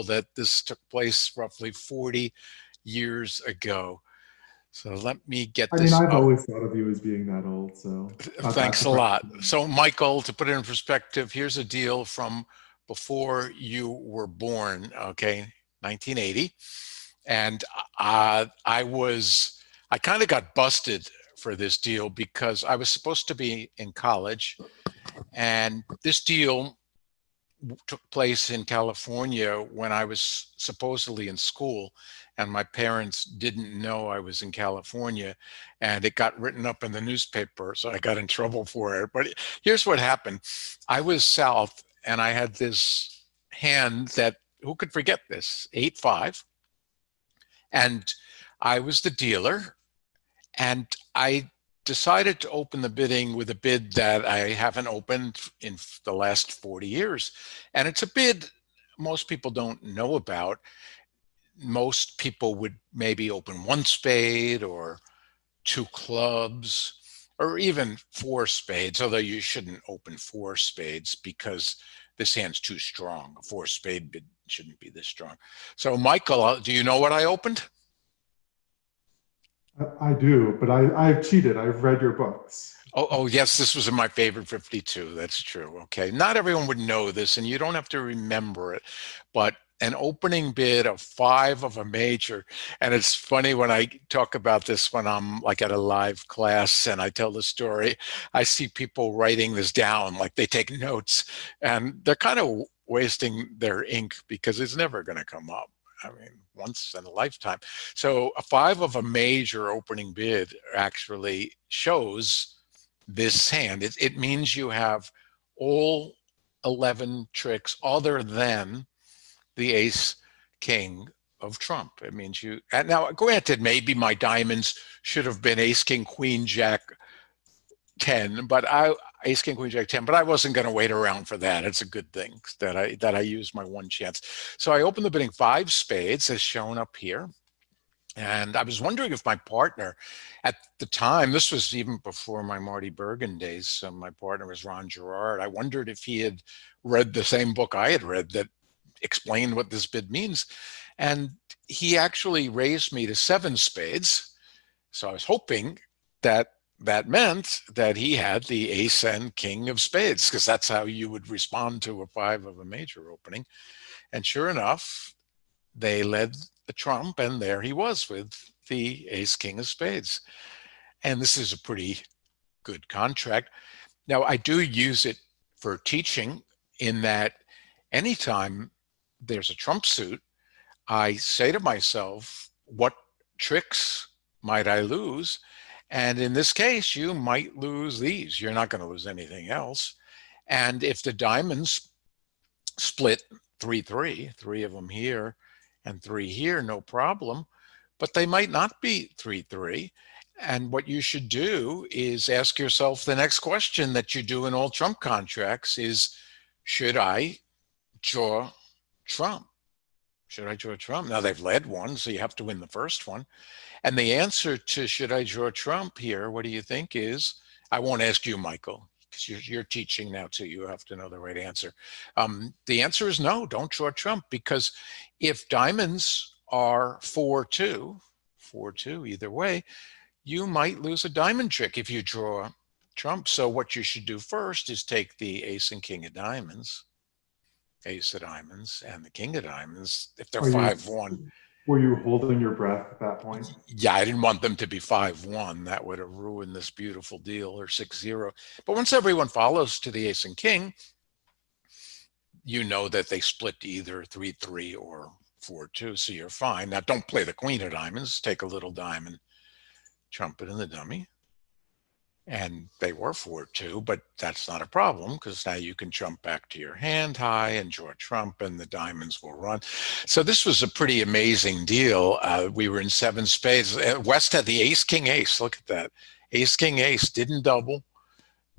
incredible that this took place roughly 40 years ago. So let me get I mean, this I've up. always thought of you as being that old, so not that Thanks a surprising. lot. So, Michael, to put it in perspective, here's a deal from before you were born, okay, 1980. And I kind of got busted for this deal because I was supposed to be in college. And this deal took place in California when I was supposedly in school, and my parents didn't know I was in California, and it got written up in the newspaper, so I got in trouble for it. But here's what happened. I was south, and I had this hand that, who could forget this, 8-5, and I was the dealer, and I decided to open the bidding with a bid that I haven't opened in the last 40 years. And it's a bid most people don't know about. Most people would maybe open one spade or two clubs or even four spades, although you shouldn't open four spades because this hand's too strong. A four spade bid shouldn't be this strong. So Michael, do you know what I opened? I do, but I've cheated. I've read your books. Oh, yes, this was in my favorite 52. That's true. Okay. Not everyone would know this, and you don't have to remember it, but an opening bid of 5 of a major. And it's funny when I talk about this when I'm like at a live class and I tell the story, I see people writing this down, like they take notes, and they're kind of wasting their ink because it's never going to come up. I mean, once in a lifetime. So a 5 of a major opening bid actually shows this hand. It means you have all 11 tricks other than the ace king of trump. It means you, and now granted, maybe my diamonds should have been ace king queen jack 10, but ace king queen jack 10, but I wasn't going to wait around for that. It's a good thing that I used my one chance. So I opened the bidding 5 spades as shown up here. And I was wondering if my partner at the time, this was even before my Marty Bergen days, so my partner was Ron Gerard. I wondered if he had read the same book I had read that explained what this bid means. And he actually raised me to 7 spades. So I was hoping that that meant that he had the ace and king of spades, because that's how you would respond to a 5 of a major opening. And sure enough, they led the trump, and there he was with the ace king of spades. And this is a pretty good contract. Now, I do use it for teaching in that anytime there's a trump suit, I say to myself, what tricks might I lose? And in this case, you might lose these. You're not going to lose anything else. And if the diamonds split 3-3, 3 of them here and 3 here, no problem. But they might not be 3-3. And what you should do is ask yourself the next question that you do in all trump contracts is, should I draw trump? Should I draw trump? Now they've led one, so you have to win the first one. And the answer to should I draw trump here, what do you think is, I won't ask you, Michael, because you're teaching now too. You have to know the right answer. The answer is no, don't draw trump, because if diamonds are 4-2, 4-2 either way, you might lose a diamond trick if you draw trump. So what you should do first is take the ace and king of diamonds, ace of diamonds and the king of diamonds. If they're Are you 5-1, were you holding your breath at that point? yeah, I didn't want them to be 5-1. That would have ruined this beautiful deal, or 6-0. But once everyone follows to the ace and king, you know that they split either 3-3 or 4-2, so you're fine. Now, don't play the queen of diamonds. Take a little diamond, trumpet in the dummy. And they were 4-2, but that's not a problem, because now you can jump back to your hand high and draw trump, and the diamonds will run. So this was a pretty amazing deal. We were in 7 spades. West had the ace, king, ace. Look at that. Ace, king, ace. Didn't double.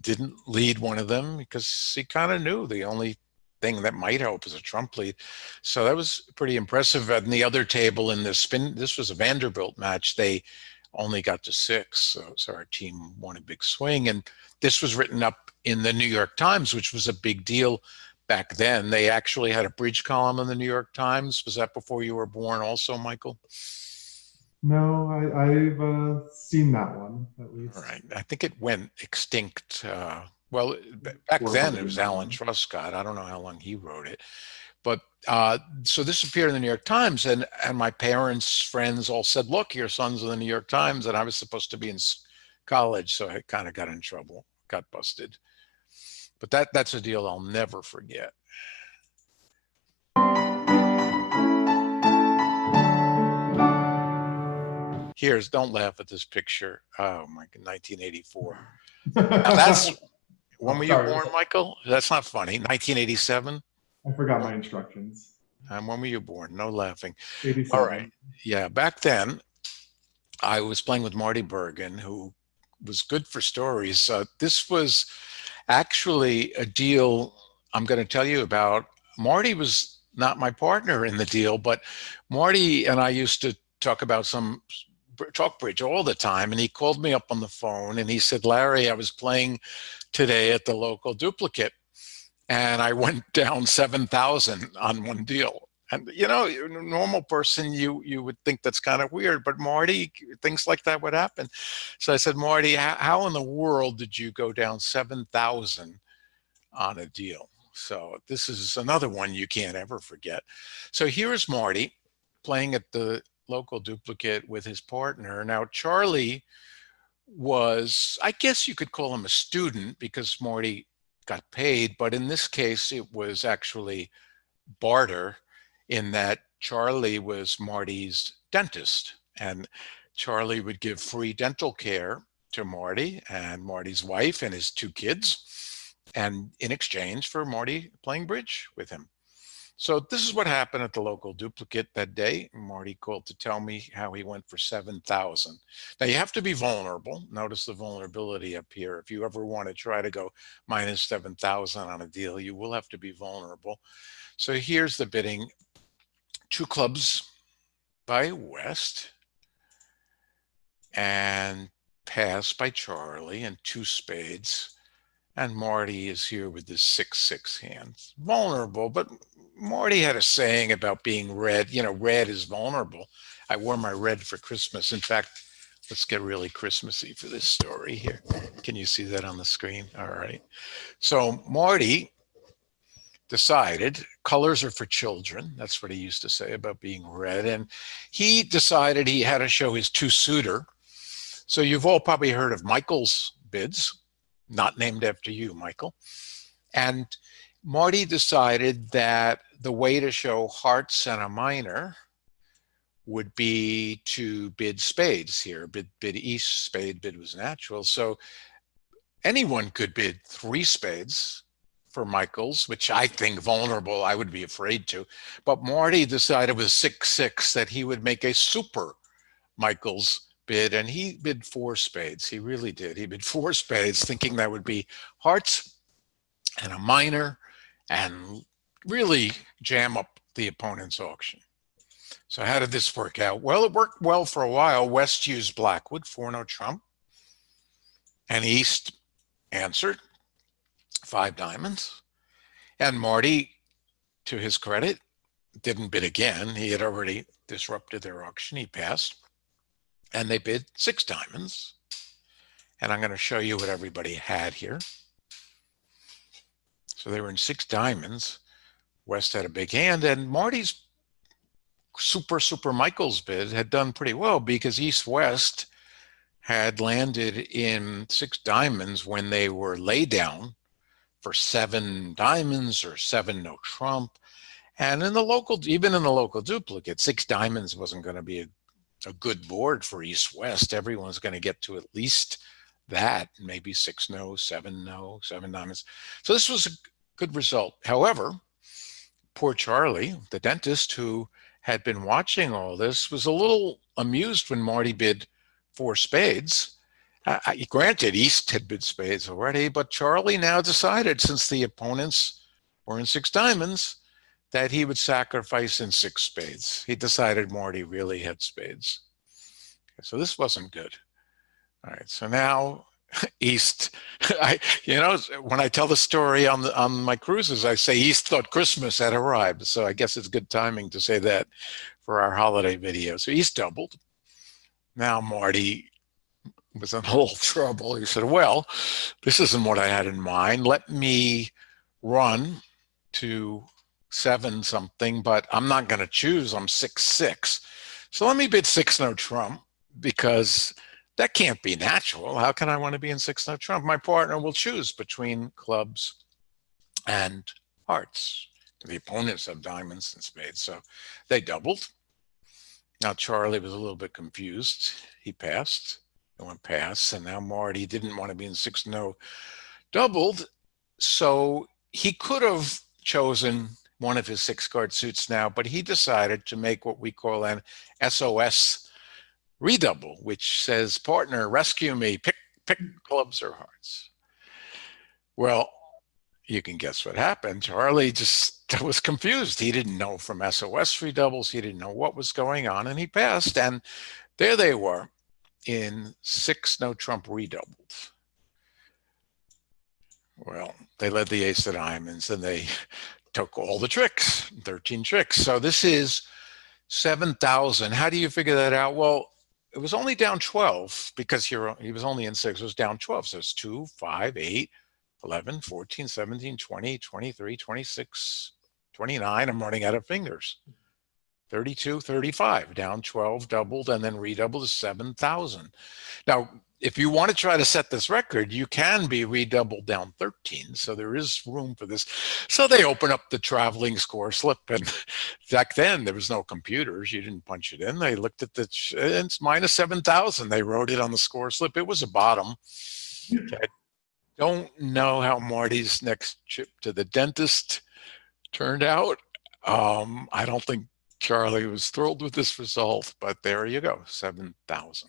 Didn't lead one of them, because he kind of knew the only thing that might help is a trump lead. So that was pretty impressive. And the other table in the spin, this was a Vanderbilt match. They only got to 6, so our team won a big swing. And this was written up in the New York Times, which was a big deal back then. They actually had a bridge column in the New York Times. Was that before you were born also, Michael? No, I've seen that one at All least. right. I think it went extinct. Well, back then it was Alan 409. Truscott. I don't know how long he wrote it. But so this appeared in the New York Times, and my parents' friends all said, "Look, your son's in the New York Times," and I was supposed to be in college, so I kind of got in trouble, got busted. But that's a deal I'll never forget. Here's, don't laugh at this picture. Oh my God, 1984. Now that's, when Oh, were you sorry. born, Michael? That's not funny. 1987. I forgot my instructions. And when were you born? No laughing. All right. 87. Yeah, back then I was playing with Marty Bergen, who was good for stories. This was actually a deal I'm going to tell you about. Marty was not my partner in the deal, but Marty and I used to talk about some talk bridge all the time. And he called me up on the phone and he said, "Larry, I was playing today at the local duplicate and I went down 7,000 on one deal." And you know, a normal person, you would think that's kind of weird, but Marty, things like that would happen. So I said, "Marty, how in the world did you go down 7,000 on a deal?" So this is another one you can't ever forget. So here's Marty playing at the local duplicate with his partner. Now Charlie was, I guess you could call him a student because Marty got paid, but in this case it was actually barter, in that Charlie was Marty's dentist, and Charlie would give free dental care to Marty and Marty's wife and his two kids, and in exchange for Marty playing bridge with him. So this is what happened at the local duplicate that day. Marty called to tell me how he went for 7,000. Now you have to be vulnerable. Notice the vulnerability up here. If you ever want to try to go minus 7,000 on a deal, you will have to be vulnerable. So here's the bidding. Two clubs by West and pass by Charlie and two spades. And Marty is here with this 6-6 hand. Vulnerable, but Marty had a saying about being red. You know, red is vulnerable. I wore my red for Christmas. In fact, let's get really Christmassy for this story here. Can you see that on the screen? All right. So Marty decided colors are for children. That's what he used to say about being red. And he decided he had to show his two-suiter. So you've all probably heard of Michael's bids, not named after you, Michael. And Marty decided that the way to show hearts and a minor would be to bid spades here. Bid east, spade bid was natural. So anyone could bid three spades for Michael's, which I think vulnerable, I would be afraid to. But Marty decided with 6-6 that he would make a super Michael's bid, and he bid four spades. He really did. He bid four spades, thinking that would be hearts and a minor and really jam up the opponent's auction. So how did this work out? Well, it worked well for a while. West used Blackwood, 4-no trump, and East answered, 5 diamonds. And Marty, to his credit, didn't bid again. He had already disrupted their auction. He passed. And they bid 6 diamonds. And I'm going to show you what everybody had here. So they were in 6 diamonds. West had a big hand, and Marty's super Michael's bid had done pretty well because East West had landed in 6 diamonds when they were laid down for 7 diamonds or 7-no trump. And in the local, even in the local duplicate, 6 diamonds wasn't going to be a good board for East West. Everyone's going to get to at least that, maybe 6-no, 7-no, 7 diamonds. So this was a good result. However, poor Charlie, the dentist who had been watching all this, was a little amused when Marty bid 4 spades. Granted, East had bid spades already, but Charlie now decided, since the opponents were in 6 diamonds, that he would sacrifice in 6 spades. He decided Marty really had spades. So this wasn't good. All right, so now East. I, when I tell the story on my cruises, I say East thought Christmas had arrived. So I guess it's good timing to say that for our holiday video. So East doubled. Now Marty was in a little trouble. He said, well, this isn't what I had in mind. Let me run to seven something, but I'm not going to choose. I'm 6-6. So let me bid six no trump because that can't be natural. How can I want to be in six no trump? My partner will choose between clubs and hearts. The opponents have diamonds and spades. So they doubled. Now Charlie was a little bit confused. He passed. It went past. And now Marty didn't want to be in six no doubled. So he could have chosen one of his six card suits now, but he decided to make what we call an SOS redouble, which says, partner, rescue me, pick clubs or hearts. Well, you can guess what happened. Charlie just was confused. He didn't know from SOS redoubles. He didn't know what was going on, and he passed. And there they were in six no trump redoubled. Well, they led the ace of diamonds, and they took all the tricks, 13 tricks. So this is 7,000. How do you figure that out? Well, it was only down 12 because he was only in six. It was down 12. So it's 2, 5, 8, 11, 14, 17, 20, 23, 26, 29. I'm running out of fingers. 32, 35, down 12, doubled, and then redoubled to 7,000. Now, if you want to try to set this record, you can be redoubled down 13. So there is room for this. So they open up the traveling score slip. And back then, there was no computers. You didn't punch it in. They looked at it's minus 7,000. They wrote it on the score slip. It was a bottom. Okay. Don't know how Marty's next trip to the dentist turned out. I don't think Charlie was thrilled with this result, but there you go, 7,000.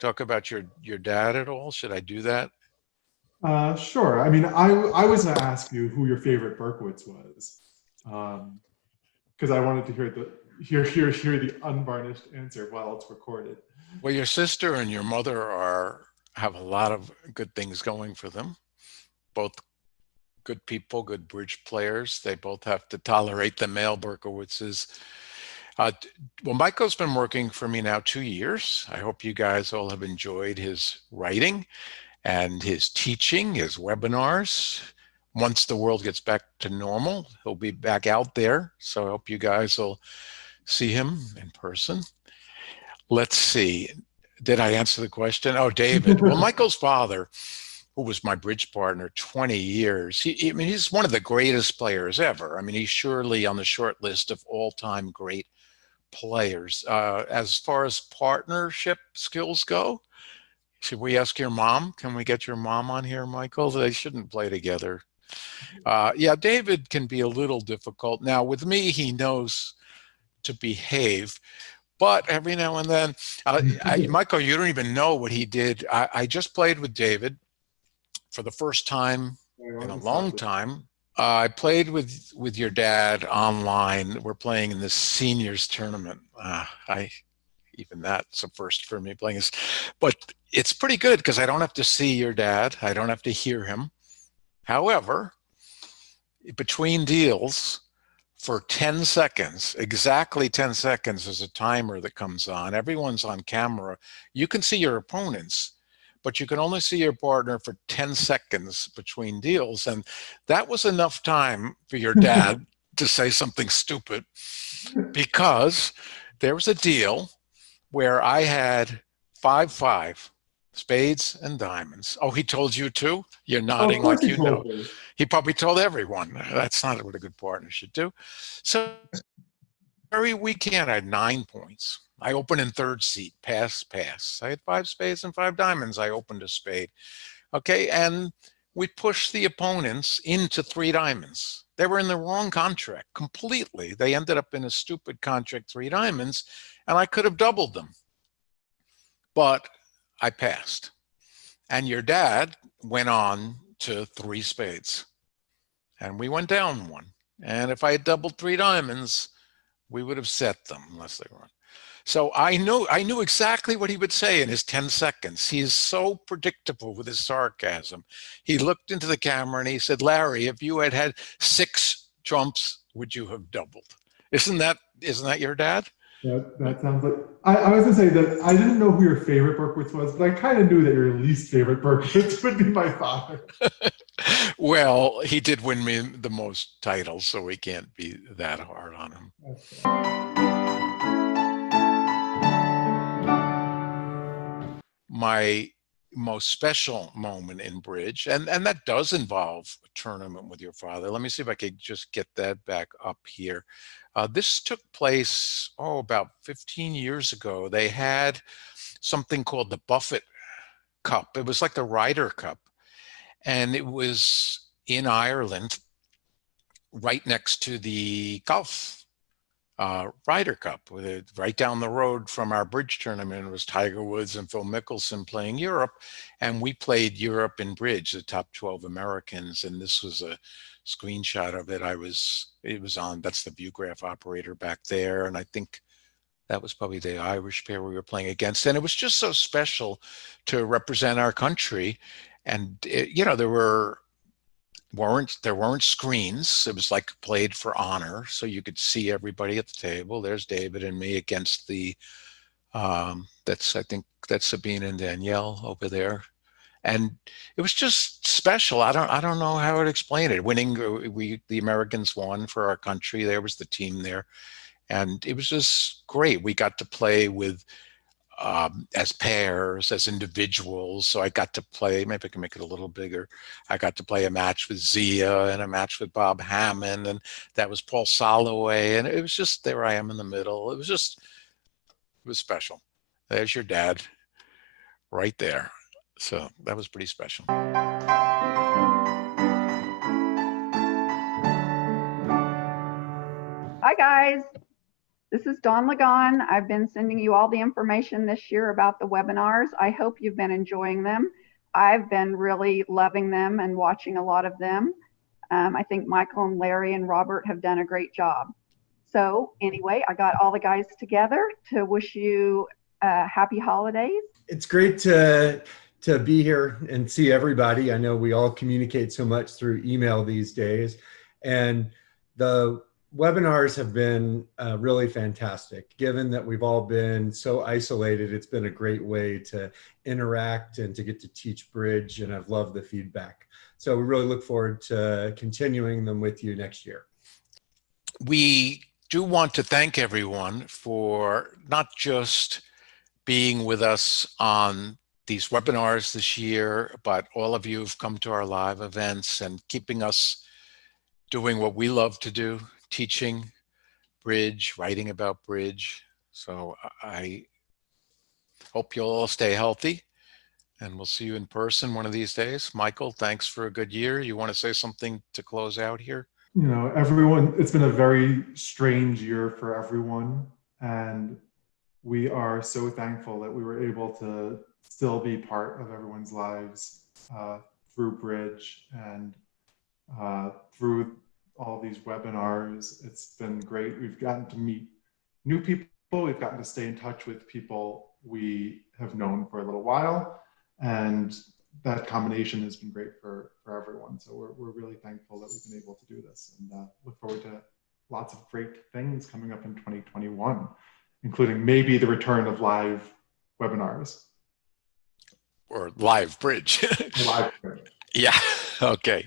Talk about your dad at all? Should I do that? Sure. I mean, I was going to ask you who your favorite Berkowitz was, because I wanted to hear the unvarnished answer while it's recorded. Well, your sister and your mother have a lot of good things going for them. Both good people, good bridge players. They both have to tolerate the male Berkowitzes. Well, Michael's been working for me now 2 years. I hope you guys all have enjoyed his writing and his teaching, his webinars. Once the world gets back to normal, he'll be back out there. So I hope you guys will see him in person. Let's see. Did I answer the question? Oh, David. Well, Michael's father, who was my bridge partner 20 years, he's one of the greatest players ever. I mean, he's surely on the short list of all-time great players. As far as partnership skills go, should we ask your mom? Can we get your mom on here, Michael? They shouldn't play together. Yeah, David can be a little difficult. Now, with me, he knows to behave, but every now and then, Michael, you don't even know what he did. I just played with David for the first time in a long time. I played with your dad online. We're playing in this seniors tournament. Even that's a first for me playing this, but it's pretty good because I don't have to see your dad. I don't have to hear him. However, between deals for 10 seconds, exactly 10 seconds is a timer that comes on. Everyone's on camera. You can see your opponents, but you can only see your partner for 10 seconds between deals. And that was enough time for your dad to say something stupid because there was a deal where I had 5-5, spades and diamonds. Oh, he told you too? You're nodding Of course like he you know. told me. He probably told everyone. That's not what a good partner should do. So every weekend I had 9 points. I opened in third seat, pass, pass. I had 5 spades and 5 diamonds. I opened a spade. Okay, and we pushed the opponents into 3 diamonds. They were in the wrong contract completely. They ended up in a stupid contract, 3 diamonds, and I could have doubled them. But I passed. And your dad went on to 3 spades. And we went down 1. And if I had doubled 3 diamonds, we would have set them unless they were on. So I knew exactly what he would say in his 10 seconds. He is so predictable with his sarcasm. He looked into the camera and he said, Larry, if you had had 6 trumps, would you have doubled? Isn't that your dad? That sounds like I was gonna say that I didn't know who your favorite Berkowitz was, but I kind of knew that your least favorite Berkowitz would be my father. Well, he did win me the most titles, so we can't be that hard on him. That's fair. My most special moment in bridge, and that does involve a tournament with your father. Let me see if I could just get that back up here. This took place, about 15 years ago. They had something called the Buffett Cup. It was like the Ryder Cup, and it was in Ireland, right next to the golf Ryder Cup, with it right down the road from our bridge tournament. It was Tiger Woods and Phil Mickelson playing Europe, and we played Europe in bridge, the top 12 Americans. And this was a screenshot of it. It was on. That's the Viewgraph operator back there, and I think that was probably the Irish pair we were playing against. And it was just so special to represent our country. And there weren't screens. It was like played for honor, so you could see everybody at the table. There's David and me against the I think that's Sabine and Danielle over there. And it was just special. I don't know how to explain it. Winning, the Americans won for our country. There was the team there, and it was just great. We got to play with as pairs, as individuals. So I got to play, maybe I can make it a little bigger. I got to play a match with Zia and a match with Bob Hammond, and that was Paul Soloway. And it was just, there I am in the middle. It was special. There's your dad right there. So that was pretty special. Hi, guys. This is Dawn Lagon. I've been sending you all the information this year about the webinars. I hope you've been enjoying them. I've been really loving them and watching a lot of them. I think Michael and Larry and Robert have done a great job. So anyway, I got all the guys together to wish you happy holidays. It's great to be here and see everybody. I know we all communicate so much through email these days, and the webinars have been really fantastic. Given that we've all been so isolated, it's been a great way to interact and to get to teach bridge, and I've loved the feedback. So we really look forward to continuing them with you next year. We do want to thank everyone for not just being with us on these webinars this year, but all of you have come to our live events and keeping us doing what we love to do, teaching bridge, writing about bridge. So I hope you'll all stay healthy, and we'll see you in person one of these days. Michael, thanks for a good year. You want to say something to close out here? Everyone, it's been a very strange year for everyone. And we are so thankful that we were able to still be part of everyone's lives through bridge and through all these webinars. It's been great. We've gotten to meet new people. We've gotten to stay in touch with people we have known for a little while. And that combination has been great for everyone. So we're really thankful that we've been able to do this, and look forward to lots of great things coming up in 2021, including maybe the return of live webinars. Or live bridge. Live. Yeah, okay.